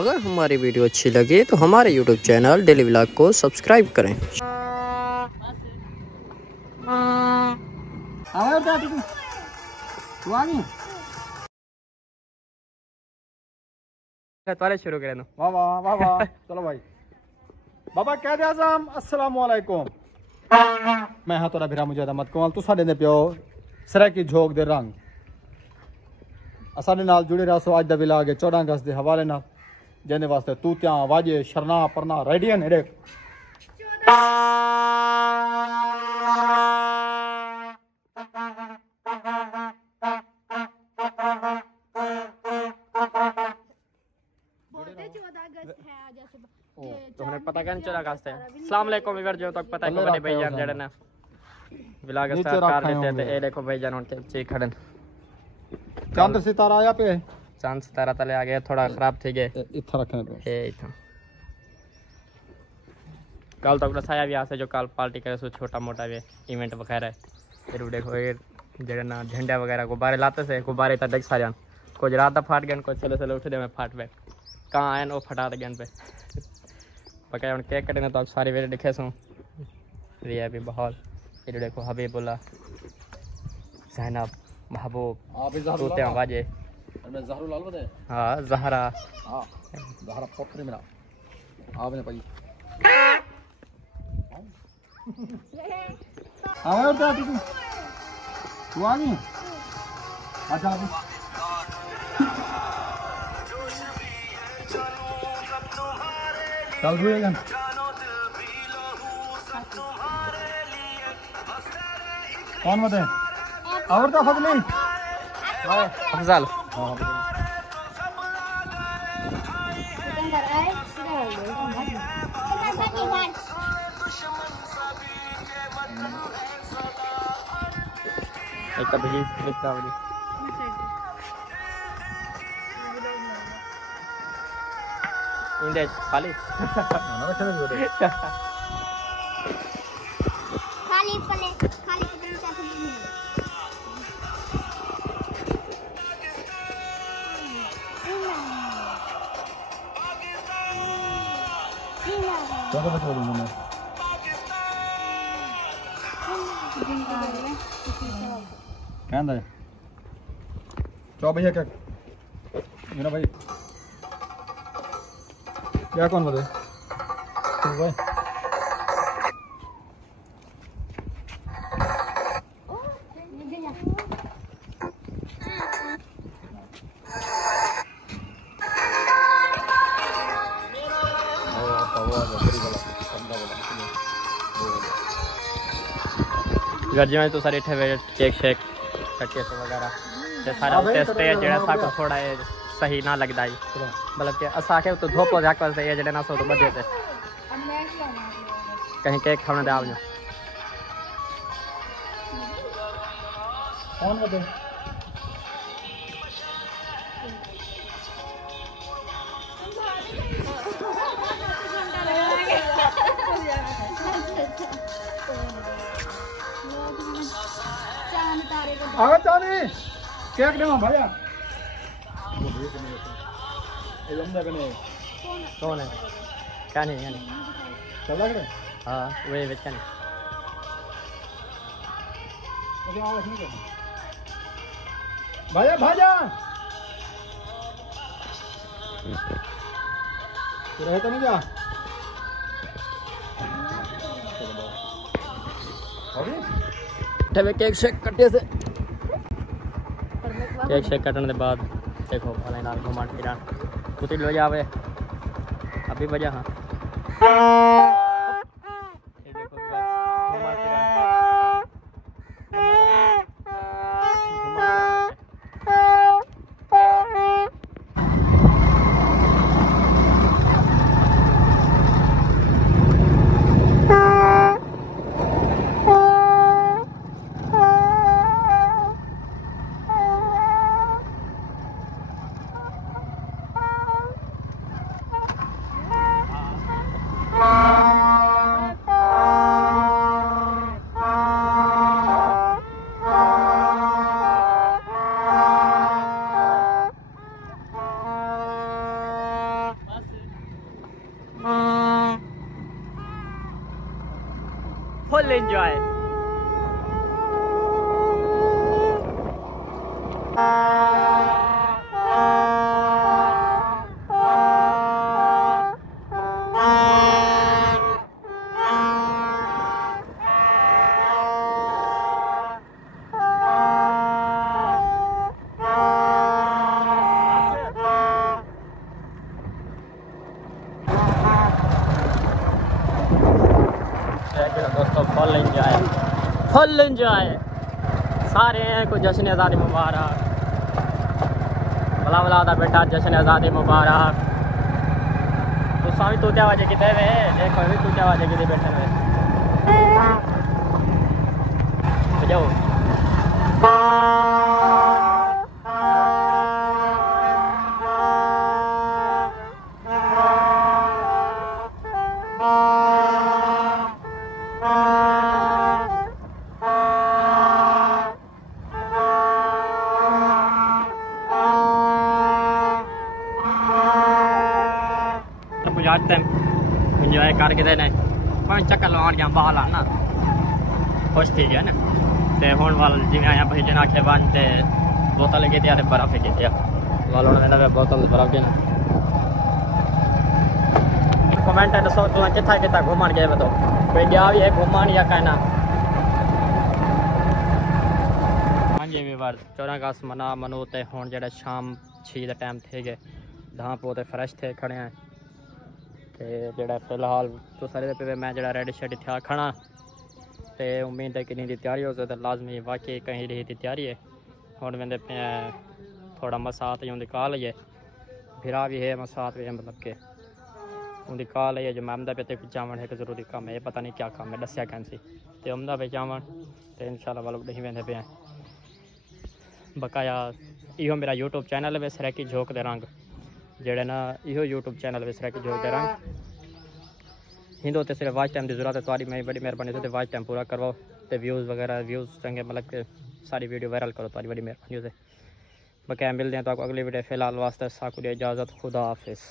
अगर हमारी वीडियो अच्छी लगे तो हमारे यूट्यूब चैनल डेली व्लॉग को सब्सक्राइब करें। शुरू करें। वाह वाह वाह वाह। चलो भाई बाबा कहते आज़म अस्सलाम वालेकुम। मैं हाँ तोरा भिरा मुझे मत कमाल तू साडे दे प्यो सरे की झोंक दे रंग असाडे नाल जुड़े रहो। अज दा विलाग है 14 अगस्त के हवाले नाल जिंदे वास्ते तू त्या वाजे शरना परना रेडी ने देख तो हमें पता क्या नहीं चला कास्ते अस्सलाम वालेकुम इवर जो तक पता है को बड़े भाईजान जड़े ना व्लॉग स्टार्ट कर देते थे। ये देखो भाईजान उनके चे खड़न चांद सितारा आया पे चांद सितारा तले आ गया थोड़ा खराब थी गए इथा रखने पे ए इथा कल तक दसाया भी आसे जो कल पार्टी करे सो छोटा मोटा भी इवेंट वगैरह है। फिर देखो ये जड़े ना झंडा वगैरह गुब्बारे लाते से गुब्बारे तक देख सारे कुछ रात फाट गए कुछ चले चले उठे में फाट पे कहाँ आए वो फटा दे गए पे पकाया उन केक कटे तो सारी वेरे दिखे सो रिया भी बहुत। फिर देखो हबीबुल्ला ज़ैनब महबूब तोते वाजे मैं जहरुल लाल बदे हाँ जहरा हाँ जहरा पोत्री मेरा आपने भाई आया उठा तू आ गई अच्छा चल भूलेगा कौन बता और तो फजली अफजल एक तो भी लिखता वाली इंदे खाली खाली पले खाली पले क्या बता रही हूं मैं कहंदा है चलो भैया क्या मेरा भाई क्या कौन बता तू भाई गर्जी में तो सारे ठे केक शेक कटे तो वगैरह ते सारा टेस्ट है जेड़ा सा को थोड़ा सही ना लगदा है मतलब कि असा के तो धोपो जाक से ये जेड़ा ना सो तो बजे से कहीं केक खाने दे आवજો कौन बता आगे चांदी केक दे भैया ये लंबा कने कौन है क्या नहीं यानी चला करे हां वे बेचन अरे आवाज नहीं कर भैया भाजा तू रहे तो नहीं जा अभी ठे केक शेक कटे से केक शेक कटने के बाद देखो भले नाल घुमा फिरा कुछ लो जावे अभी बजा हाँ फुल एंजॉय। दोस्तों फुल एंजॉय सारे हैं। कोई जश्न आज़ादी मुबारक, भला दा बेटा जश्न आज़ादी मुबारक। तो स्वामी तूत्या वाजे कितने वे देखो भी तूत्या वाजे कितने बैठे हुए जाओ। इंजॉय करके देने मैं चक्कर लगा गया बाहर आना खुश थी गया ना। तो हूँ वाल जिमें आया भाई जना आखे बंद बोतल की थी बर्फ की थी वाल बोतल बर्फ देना। कमेंट दसो तू कितना कितना घूमन गए बताओ, कोई गया भी है घूमन या कहना। हाँ जी वीवर 14 अगस्त मना मनो तो हूँ जो शाम 6 का टाइम थे गए धां पो तो फ्रैश थे खड़े हैं। तो जोड़ा फिलहाल तो सारे पे मैं जो रेडी शेडी था खड़ा तो उम्मीद है कि नहीं तैयारी हो तो लाजमी वाकई कहीं रही थी तैयारी है। हूँ वेंदे पे थोड़ा मसात ही उनकी कॉल है फिरा भी है मसात भी है मतलब कि उनकी कॉल है जो मैम पे चावन है जरूरी काम है। पता नहीं क्या काम है दसिया कैन सी तो उमदा पे चावन तो इंशाल्लाह वाल नहीं वेंदे पे बकाया। इहो मेरा यूट्यूब चैनल है सरैकी झोंक दे रंग जेड़े ना इहो यूट्यूब चैनल है सरैकी झोंक दे रंग हिंदू तो सिर्फ वाच टाइम की जरूरत है। तुम्हारी मैं बड़ी मेहरबानी से वाच टाइम पूरा करवाओ तो व्यूज़ वगैरह व्यूज़ चंगे मतलब कि सारी वीडियो वायरल करो तुम्हारी बड़ी मेहरबानी से। बकाया मिलते हैं तो अगली वीडियो फिलहाल वास्ते साकू दी इजाज़त खुदा हाफिज़।